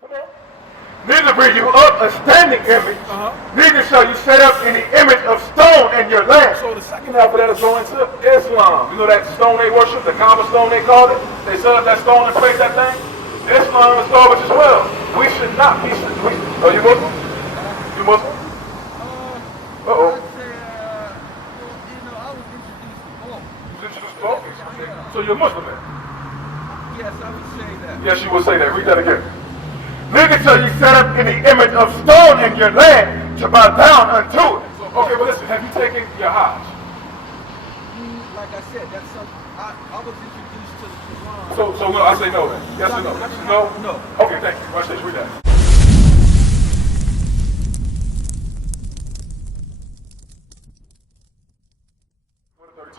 Neither bring you up a standing image, neither shall you set up any image of stone in your land. So the second half of that is going to Islam. You know that stone they worship, the Kaaba stone they call it? They set up that stone and praise that thing? Islam is garbage as well. We should not be. Are you Muslim? You Muslim? Uh-oh. I was introduced to both. You introduced to both? So you're Muslim then? Yes, I would say that. Yes, you would say that. Read that again. Neither shall you set up any image of stone in your land to bow down unto it. Okay, but listen, have you taken your Hajj? Like I said, that's something I was introduced to the Quran. So no, I say no then. Yes or no? No? No. Okay, thank you. Watch this, read that.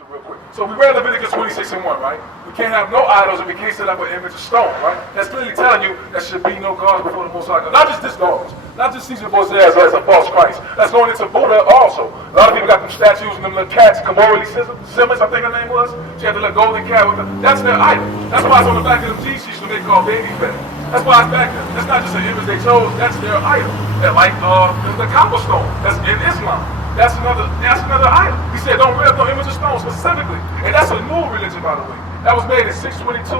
Real quick. So we read Leviticus 26 and 1, right? We can't have no idols and we can't set up an image of stone, right? That's clearly telling you there should be no gods before the Most High God. Not just this gods. Not just Caesar Borgia as a false Christ. That's going into Buddha also. A lot of people got them statues and them little cats, Komori Simmons, I think her name was. She had the little golden cat with them. That's their idol. That's why it's on the back of them G-sheets when they call baby fat. That's why it's back there. That's not just an image they chose. That's their idol. They're like the cobblestone. That's in Islam. That's another idol. He said don't rip no image of stone specifically. And that's a new religion, by the way. That was made in 622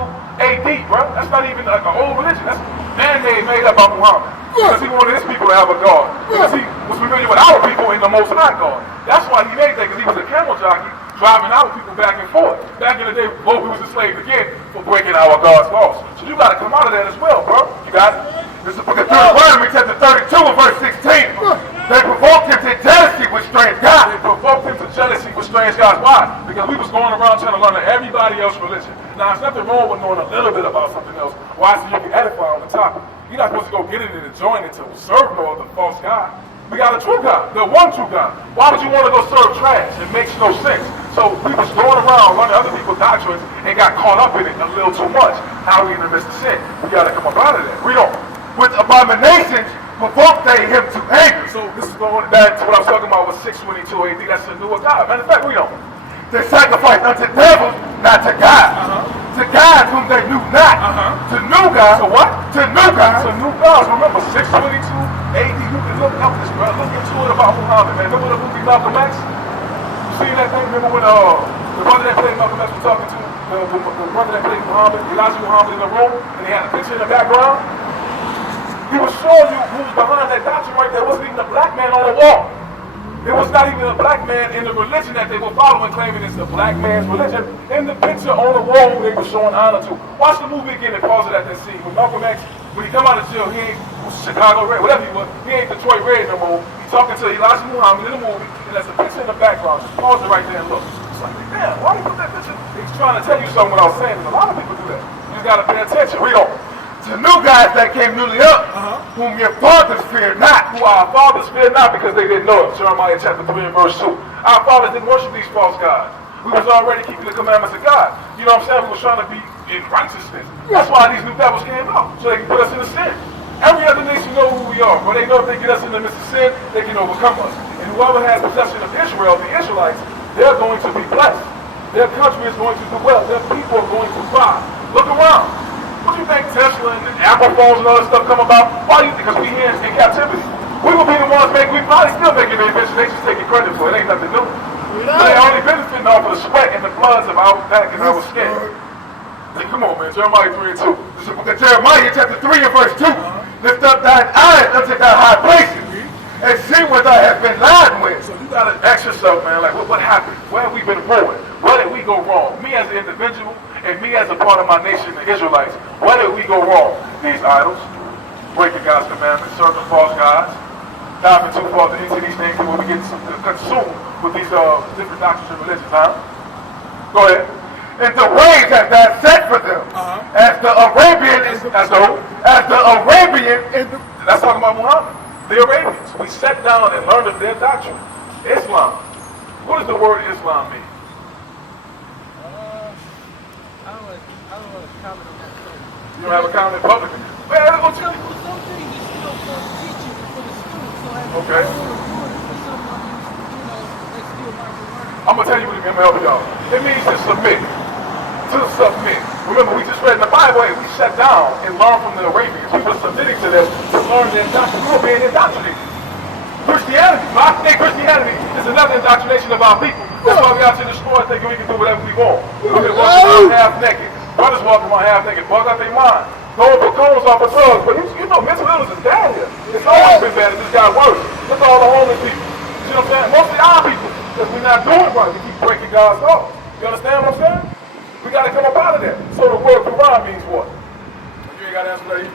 AD, bro. That's not even like an old religion. That's man-made, made up by Muhammad. Because he wanted his people to have a God. Because he was familiar with our people in the Most High God. That's why he made that, because he was a camel jockey driving our people back and forth. Back in the day, before we was enslaved again for breaking our God's laws. So you got to come out of that as well, bro. You got it? This is the book of Deuteronomy, chapter 32 and verse 16. They provoked him to jealousy with strange gods. They provoked him to jealousy with strange gods. Why? Because we was going around trying to learn everybody else's religion. Now, there's nothing wrong with knowing a little bit about something else. Why? So you can edify on the topic. You're not supposed to go get it and join it to serve no other false God. We got a true God, the one true God. Why would you want to go serve trash? It makes no sense. So we was going around learning other people's doctrines and got caught up in it a little too much. How are we in the midst of sin? We got to come up out of that. Read on. With abominations provoked they him to anger. So this is going back to what I was talking about with 622 AD. That's a newer God. Matter of fact, read on. They sacrificed unto devils, not to God. To gods whom they knew not. To new gods. So what? To new gods. To new gods. Remember, 622 AD. You can look up this, bro. Look into it about Muhammad, man. Remember the movie Malcolm X? You seen that thing? Remember when the brother that played Malcolm X was talking to the brother that played Muhammad, Elijah Muhammad in the room, and he had a picture in the background? He was showing you who was behind that doctrine right there. It wasn't even a black man on the wall. It was not even a black man in the religion that they were following, claiming it's the black man's religion. In the picture on the wall, they were showing honor to. Watch the movie again and pause it at that scene. When Malcolm X, when he come out of jail, he ain't Chicago Red, whatever he was, he ain't Detroit Red no more. He's talking to Elijah Muhammad in the movie, and there's a picture in the background. Just pause it right there and look. It's like, damn, why you put that picture? He's trying to tell you something without saying it. A lot of people do that. You just gotta pay attention. Read on. To new gods that came newly up, whom your fathers feared not. Who our fathers feared not because they didn't know it. Jeremiah chapter 3 and verse 2. Our fathers didn't worship these false gods. We was already keeping the commandments of God. You know what I'm saying? We was trying to be in righteousness. That's why these new devils came out, so they can put us into sin. Every other nation know who we are, but they know if they get us in the midst of sin, they can overcome us. And whoever has possession of Israel, the Israelites, they're going to be blessed. Their country is going to do well. Their people are going to thrive. Look around. What do you think Tesla and Apple phones and all that stuff come about? Why do you think? Because we here in captivity. We will be the ones making, we probably still making the invention. They just taking credit for it. It ain't nothing new. They only benefiting off of the sweat and the bloods of our back and our skin. Come on, man. Jeremiah 3 and 2. This is the book of Jeremiah, chapter 3 and verse 2. Lift up thine eyes unto thy high places, and see what thou hast been lying with. So you gotta ask yourself, man, like, what happened? Where have we been ruined? Where did we go wrong? Me as an individual, and me as a part of my nation, the Israelites, where did we go wrong? These idols, breaking God's commandments, serving false gods, diving too far into these things where we get consumed with these different doctrines and religions, huh? Go ahead. And the ways that thou set for them, as the Arabian, that's talking about Muhammad. The Arabians. We sat down and learned of their doctrine. Islam. What does the word Islam mean? I don't want to comment on that. You don't have a comment publicly? Man, I'm going to tell you. Some things is still for the teaching for the students. So Okay. I'm going to tell you what it means. I'm going to help y'all. It means to submit. To submit. Remember, we just read in the Bible, and we sat down and learned from the Arabians. We were submitting to them to learn their doctrine. We were being indoctrinated. Christianity, I think Christianity is another indoctrination of our people. That's why we out to the store thinking we can do whatever we want. We've been walking around half naked. Brothers walking around half naked, bug out their mind. Going for cones off of drugs. But you know, mental illness is bad here. It's always been bad. It just got worse. Look at all the homeless people. You know what I'm saying? Mostly our people. Because we're not doing right. We keep breaking God's laws. You understand what I'm saying? We got to come up out of there. So the word Quran means what? You ain't got to answer that either.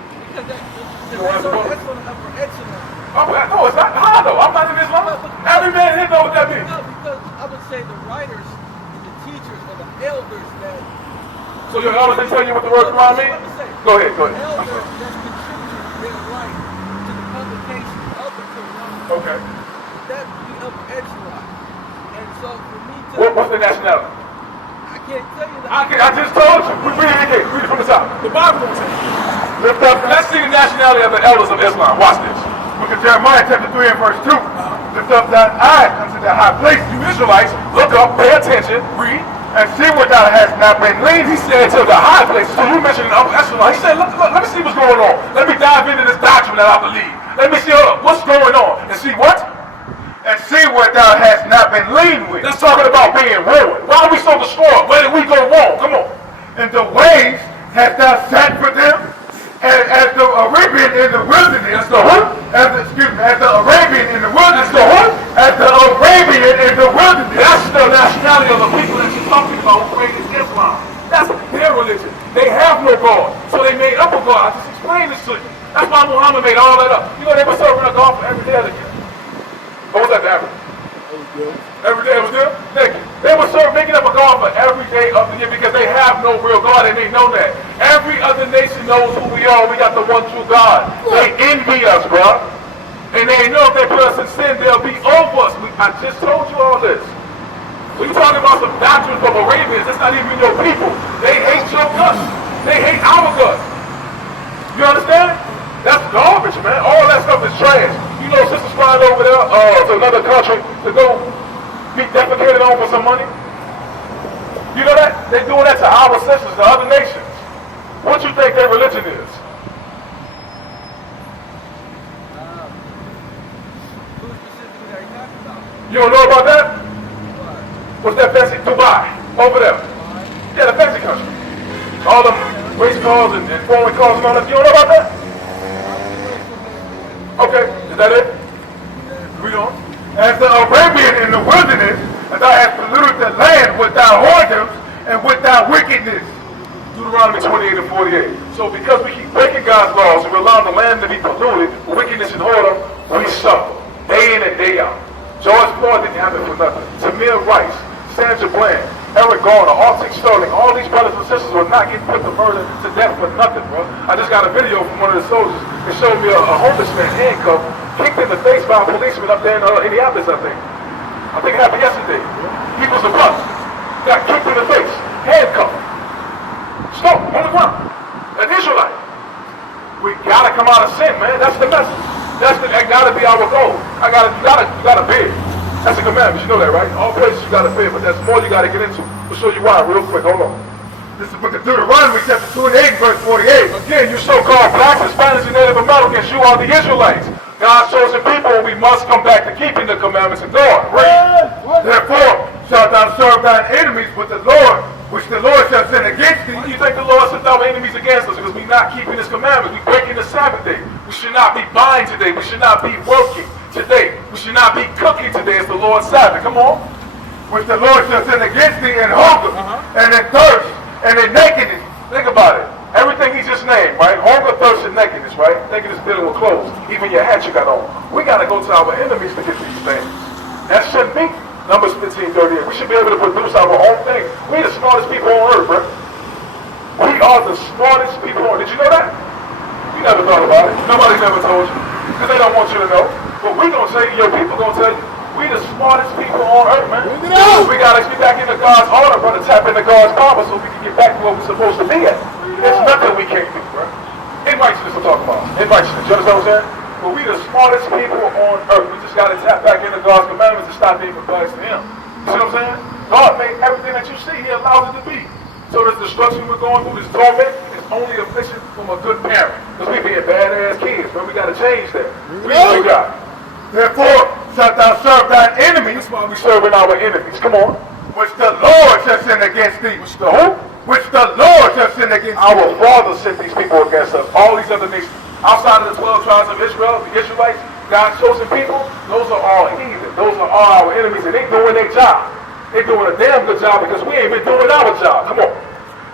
Because that's on the upper echelon. Oh, no, it's not hard though. I'm not in Islam. Every man here knows what that means. No, because I would say the writers and the teachers or the elders that... So your elders, they tell you what the word Quran means? Go ahead, go ahead. Elders that's contributed their right to the publication of the Quran. Okay. That would be upper echelon. And so for me to... What's the nationality? I can't tell you that. I just told you. Read it again. Read it from the top. The Bible won't say. Lift up. Let's see the nationality of the elders of Islam. Watch this. Look at Jeremiah chapter 3 and verse 2. Lift up thine eyes unto the high place. You Israelites, look up, pay attention, read. And see what thou hast not been leaned. He said to the high places. So you mentioned the upper echelon. He said, look, let me see what's going on. Let me dive into this doctrine that I believe. Let me see what's going on. And see what? And see what thou hast not been leaned with. That's talking about being ruined. Why are we so destroyed? Where did we go wrong? Come on. And the ways hast thou sat for them. And as the Arabian in the wilderness. As the who? As the Arabian in the wilderness. As the who? As the Arabian in the wilderness. That's the nationality of the people that you're talking about who created Islam. That's their religion. They have no God. So they made up a God. I just explained this to you. That's why Muhammad made all that up. You know, they were serving a God for every day of the year. What was that to Africa? Every day it was there? Thank you. They were making up a God for every day of the year because they have no real God and they know that. Every other nation knows who we are. We got the one true God. They envy us, bro. And they know if they put us in sin, they'll be over us. I just told you all this. When you talking about some doctrines from Arabians, that's not even your people. They hate your guts. They hate our guts. You understand? That's garbage, man. All that stuff is trash. You know, sisters flying over there to another country to go be defecated on for some money. You know that? They're doing that to our sisters, to other nations. What you think their religion is? Who specifically are you talking about? You don't know about that? What's that fancy? Dubai. Over there. Yeah, the fancy country. All them race cars and foreign cars and all that. You don't know about that? Okay, is that it? Read on. As the Arabian in the wilderness, and thou hast polluted the land with thy whoredoms and with thy wickedness. Deuteronomy 28 and 48. So because we keep breaking God's laws and we're allowing the land to be polluted, wickedness and whoredom, we suffer day in and day out. George Floyd didn't happen for nothing. Tamir Rice, Sandra Bland, Eric Garner, Arctic Sterling, all these brothers and sisters were not getting put to murder to death for nothing, bro. I just got a video from one of the soldiers. It showed me a homeless man handcuffed, kicked in the face by a policeman up there in Indianapolis, I think it happened yesterday. He was a brother. Got kicked in the face, handcuffed. Stop, on the ground. An Israelite. We gotta come out of sin, man. That's the message. That gotta be our goal. You gotta beg. That's a commandment, you know that, right? All places you gotta pay, but there's more you gotta get into. We'll show you why real quick, hold on. This is the book of Deuteronomy chapter 28 verse 48. Again, you so-called blacks, Hispanics, and Native Americans, you are the Israelites. God's chosen people, and we must come back to keeping the commandments of God. Read. Therefore shalt thou serve thine enemies with the Lord, which the Lord shall send against thee. Why do you think the Lord sent our enemies against us? Because we're not keeping His commandments. We're breaking the Sabbath day. We should not be buying today. We should not be working today. We should not be cooking today. It's the Lord's Sabbath. Come on. Which the Lord shall send against thee in hunger, and in thirst, and in nakedness. Think about it. Everything He just named, right? Hunger, thirst, and nakedness, right? Nakedness dealing with clothes. Even your hat you got on. We got to go to our enemies to get these things. That shouldn't be. Numbers 15:38. We should be able to produce our own thing. We're the smartest people on earth, bro. We are the smartest people on earth. Did you know that? You never thought about it. Nobody never told you. Because they don't want you to know. But we gonna tell you, your people gonna tell you, we the smartest people on earth, man. We gotta get back into God's order, brother. Tap into God's power so we can get back to where we're supposed to be at. There's nothing we can't do, bro. In righteousness I'm talking about. In righteousness. You understand what I'm saying? But we the smartest people on earth. We just gotta tap back into God's commandments and stop being rebellious to Him. You see what I'm saying? God made everything that you see, He allows it to be. So this destruction we're going through, this torment, is only affliction from a good parent. Because we being badass kids, but we got to change that. We need God. Therefore shalt thou serve thine enemies, That's why we serving our enemies. Come on. which the Lord shall send against thee. Which the who? Which the Lord shall send against thee. Our Father sent these people against us. All these other nations. Outside of the 12 tribes of Israel, the Israelites, God's chosen people, those are all heathen. Those are all our enemies, and they doing their job. They doing a damn good job because we ain't been doing our job. Come on.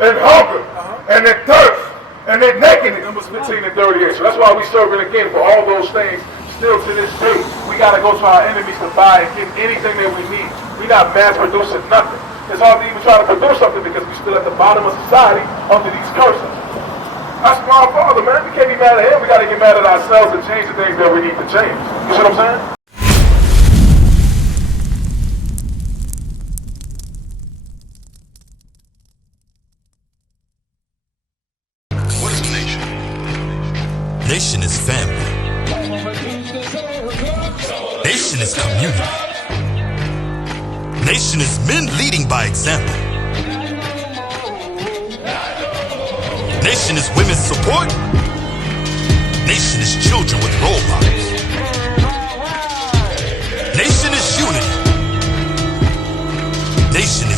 And hunger, and in thirst, and in nakedness. Numbers 15 and 38. So that's why we serving again for all those things. Still to this day, we got to go to our enemies to buy and get anything that we need. We not mass producing nothing. It's hard to even try to produce something because we still at the bottom of society under these curses. That's my Father, man. We can't be mad at him. We got to get mad at ourselves and change the things that we need to change. You see what I'm saying? What is a nation? Nation is family. Nation is community. Nation is men leading by example. Nation is women's support. Nation is children with role models. Nation is unity. Nation